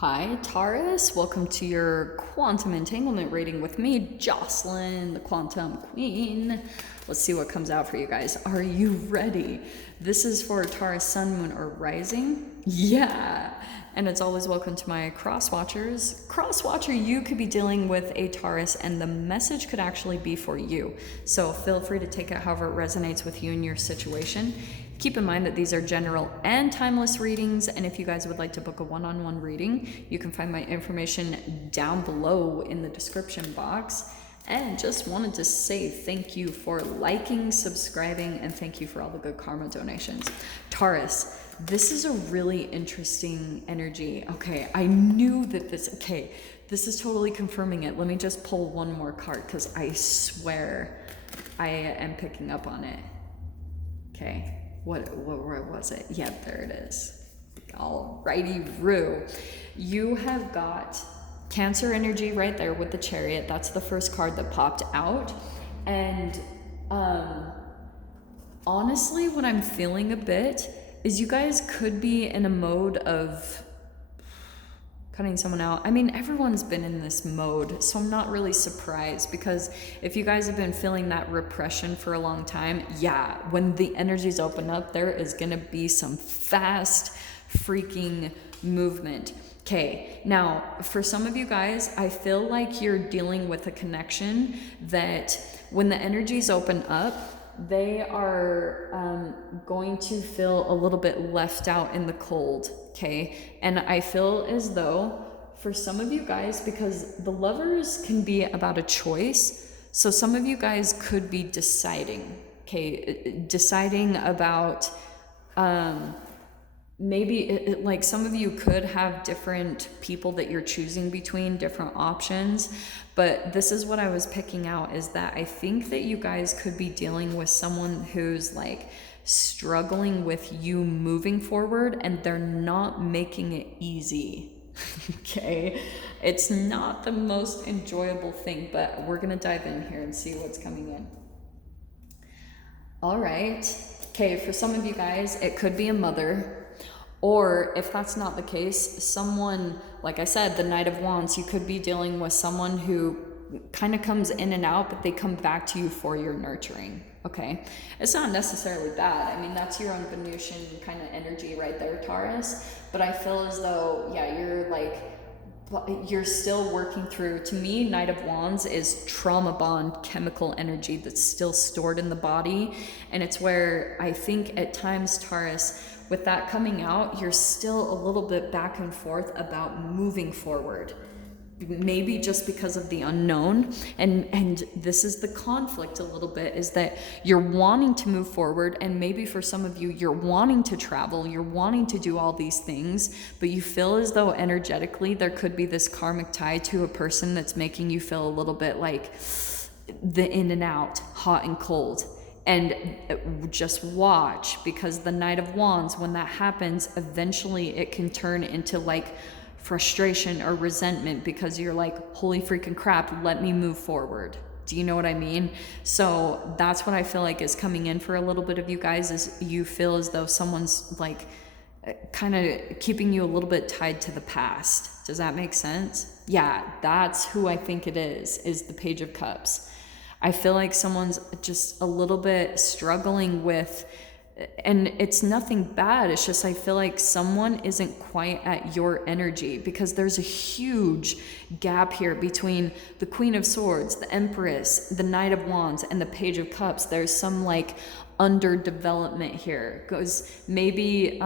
Hi, Taurus. Welcome to your quantum entanglement reading with me, Jocelyn, the quantum queen. Let's see what comes out for you guys. Are you ready? This is for Taurus, sun, moon, or rising. Yeah. And it's always welcome to my cross watchers. Cross watcher, you could be dealing with a Taurus and the message could actually be for you. So feel free to take it however it resonates with you and your situation. Keep in mind that these are general and timeless readings, and if you guys would like to book a one-on-one reading, you can find my information down below in the description box. And just wanted to say thank you for liking, subscribing, and thank you for all the good karma donations. Taurus, this is a really interesting energy. Okay, I knew that this is totally confirming it. Let me just pull one more card because I swear I am picking up on it. Okay. Where was it? Yep, there it is. Alrighty, Rue. You have got Cancer energy right there with the Chariot. That's the first card that popped out. And honestly, what I'm feeling a bit is you guys could be in a mode of cutting someone out. I mean, everyone's been in this mode, so I'm not really surprised, because if you guys have been feeling that repression for a long time, yeah, when the energies open up, there is gonna be some fast freaking movement. Okay, now for some of you guys, I feel like you're dealing with a connection that when the energies open up, they are going to feel a little bit left out in the cold, okay? And I feel as though for some of you guys, because the Lovers can be about a choice, so some of you guys could be deciding, okay? Deciding about maybe like some of you could have different people that you're choosing between, different options, but this is what I was picking out, is that I think that you guys could be dealing with someone who's like struggling with you moving forward and they're not making it easy. Okay, it's not the most enjoyable thing, but we're gonna dive in here and see what's coming in. All right, okay, for some of you guys, it could be a mother. Or if that's not the case, someone, like I said, the Knight of Wands, you could be dealing with someone who kind of comes in and out, but they come back to you for your nurturing, okay? It's not necessarily bad. I mean, that's your own Venusian kind of energy right there, Taurus. But I feel as though, yeah, you're still working through. To me, Knight of Wands is trauma bond chemical energy that's still stored in the body. And it's where I think at times, Taurus, with that coming out, you're still a little bit back and forth about moving forward. Maybe just because of the unknown. And this is the conflict a little bit, is that you're wanting to move forward, and maybe for some of you, you're wanting to travel, you're wanting to do all these things, but you feel as though energetically there could be this karmic tie to a person that's making you feel a little bit like the in and out, hot and cold. And just watch, because the Knight of Wands, when that happens, eventually it can turn into like frustration or resentment, because you're like, holy freaking crap, let me move forward. Do you know what I mean? So that's what I feel like is coming in for a little bit of you guys, is you feel as though someone's like kind of keeping you a little bit tied to the past. Does that make sense? Yeah, that's who I think it is the Page of Cups. I feel like someone's just a little bit struggling with, and it's nothing bad, it's just I feel like someone isn't quite at your energy, because there's a huge gap here between the Queen of Swords, the Empress, the Knight of Wands, and the Page of Cups. There's some like underdevelopment here, because maybe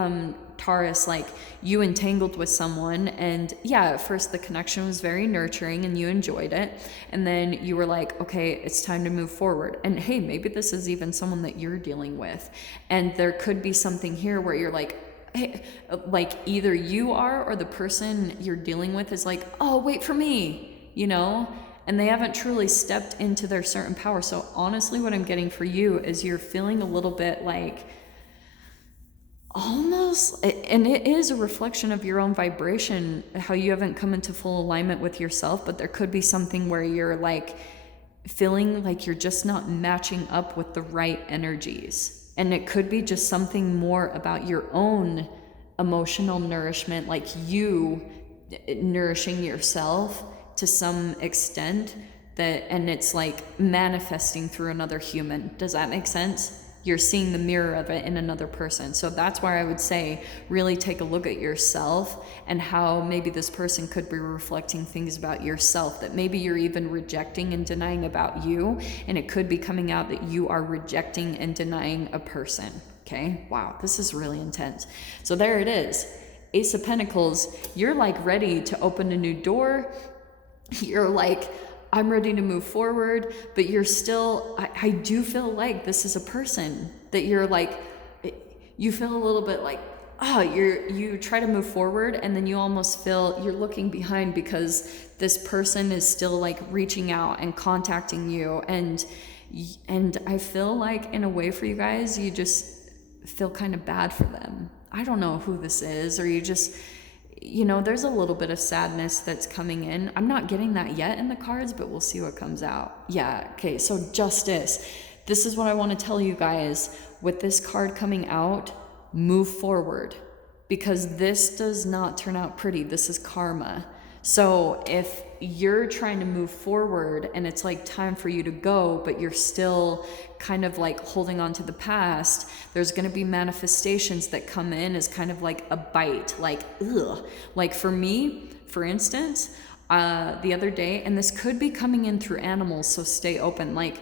Taurus, like you entangled with someone, and yeah, at first the connection was very nurturing and you enjoyed it, and then you were like, okay, it's time to move forward. And hey, maybe this is even someone that you're dealing with, and there could be something here where you're like, hey, like either you are, or the person you're dealing with is like, oh, wait for me, you know, and they haven't truly stepped into their certain power. So honestly, what I'm getting for you is you're feeling a little bit like almost, and it is a reflection of your own vibration, how you haven't come into full alignment with yourself, but there could be something where you're like feeling like you're just not matching up with the right energies. And it could be just something more about your own emotional nourishment, like you nourishing yourself to some extent, and it's like manifesting through another human. Does that make sense? You're seeing the mirror of it in another person. So that's where I would say really take a look at yourself and how maybe this person could be reflecting things about yourself that maybe you're even rejecting and denying about you, and it could be coming out that you are rejecting and denying a person. Okay, wow, this is really intense. So there it is. Ace of Pentacles, you're like ready to open a new door. You're like, I'm ready to move forward, but you're still, I do feel like this is a person that you're like, you feel a little bit like, you try to move forward and then you almost feel you're looking behind because this person is still like reaching out and contacting you. And I feel like in a way for you guys, you just feel kind of bad for them. I don't know who this is, or you just, there's a little bit of sadness that's coming in. I'm not getting that yet in the cards, but we'll see what comes out. Yeah, okay, so Justice. This is what I want to tell you guys. With this card coming out, move forward, because this does not turn out pretty. This is karma. So if you're trying to move forward and it's like time for you to go, but you're still kind of like holding on to the past, there's going to be manifestations that come in as kind of like a bite, like, ugh. Like for me, for instance, the other day, and this could be coming in through animals, so stay open. Like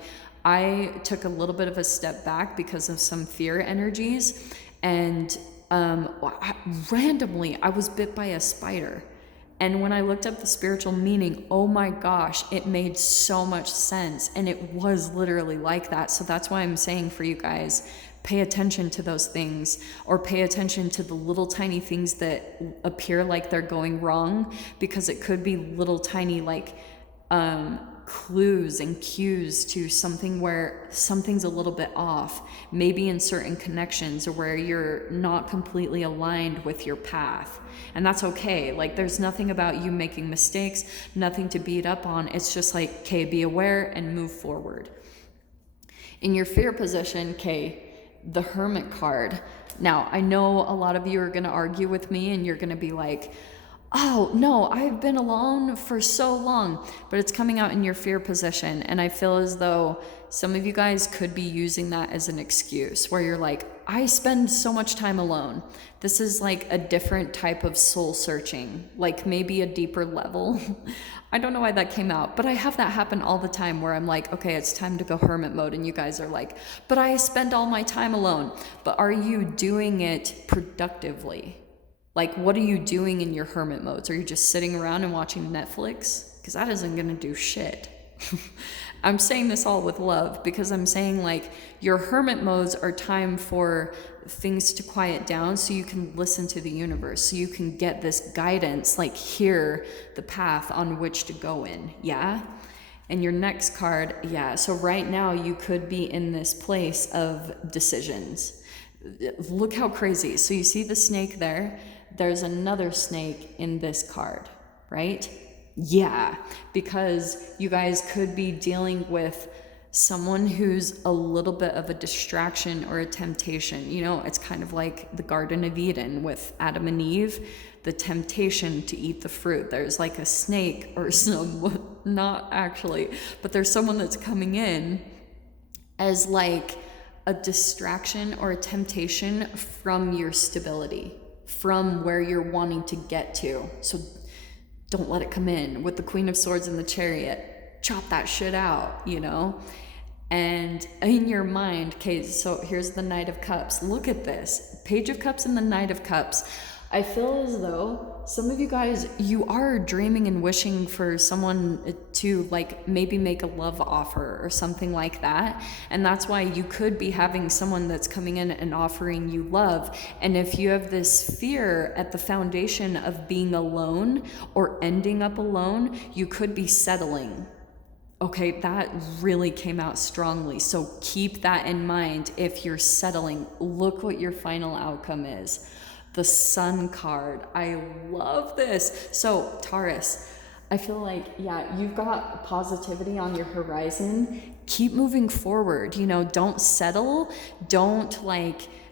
I took a little bit of a step back because of some fear energies, and randomly I was bit by a spider. And when I looked up the spiritual meaning, oh my gosh, it made so much sense. And it was literally like that. So that's why I'm saying for you guys, pay attention to those things, or pay attention to the little tiny things that appear like they're going wrong, because it could be little tiny like clues and cues to something where something's a little bit off, maybe in certain connections, or where you're not completely aligned with your path. And that's okay. Like there's nothing about you making mistakes, nothing to beat up on. It's just like, okay, be aware and move forward. In your fear position, okay, the Hermit card. Now, I know a lot of you are going to argue with me and you're going to be like, oh no, I've been alone for so long, but it's coming out in your fear position. And I feel as though some of you guys could be using that as an excuse, where you're like, I spend so much time alone. This is like a different type of soul searching, like maybe a deeper level. I don't know why that came out, but I have that happen all the time where I'm like, okay, it's time to go hermit mode. And you guys are like, but I spend all my time alone. But are you doing it productively? Like, what are you doing in your hermit modes? Are you just sitting around and watching Netflix? Because that isn't going to do shit. I'm saying this all with love, because I'm saying like your hermit modes are time for things to quiet down so you can listen to the universe, so you can get this guidance, like hear the path on which to go in. Yeah. And your next card. Yeah. So right now you could be in this place of decisions. Look how crazy. So you see the snake there? There's another snake in this card, right? Yeah, because you guys could be dealing with someone who's a little bit of a distraction or a temptation. You know, it's kind of like the Garden of Eden with Adam and Eve, the temptation to eat the fruit. There's like a snake, or some, not actually, but there's someone that's coming in as like a distraction or a temptation from your stability, from where you're wanting to get to. So don't let it come in. With the Queen of Swords and the Chariot, chop that shit out, you know? And in your mind, okay, so here's the Knight of Cups. Look at this. Page of Cups and the Knight of Cups. I feel as though some of you guys, you are dreaming and wishing for someone to like maybe make a love offer or something like that. And that's why you could be having someone that's coming in and offering you love. And if you have this fear at the foundation of being alone or ending up alone, you could be settling. Okay, that really came out strongly. So keep that in mind. If you're settling, look what your final outcome is. The Sun card. I love this. So Taurus, I feel like, yeah, you've got positivity on your horizon. Keep moving forward. You know, don't settle. Don't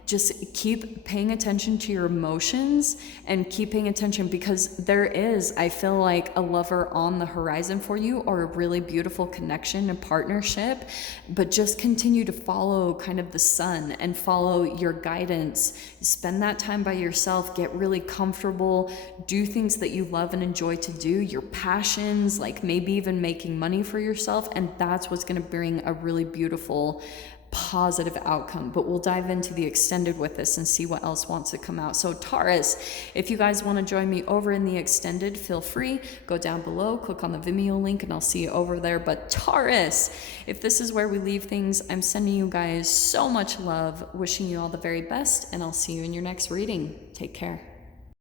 just keep paying attention to your emotions and keep paying attention, because there is, I feel like, a lover on the horizon for you, or a really beautiful connection and partnership. But just continue to follow kind of the sun and follow your guidance. Spend that time by yourself, get really comfortable, do things that you love and enjoy to do, your passions, like maybe even making money for yourself. And that's what's going to bring a really beautiful positive outcome. But we'll dive into the extended with this and see what else wants to come out. So Taurus, if you guys want to join me over in the extended, feel free, go down below, click on the Vimeo link, and I'll see you over there. But Taurus, if this is where we leave things, I'm sending you guys so much love, wishing you all the very best, and I'll see you in your next reading. Take care.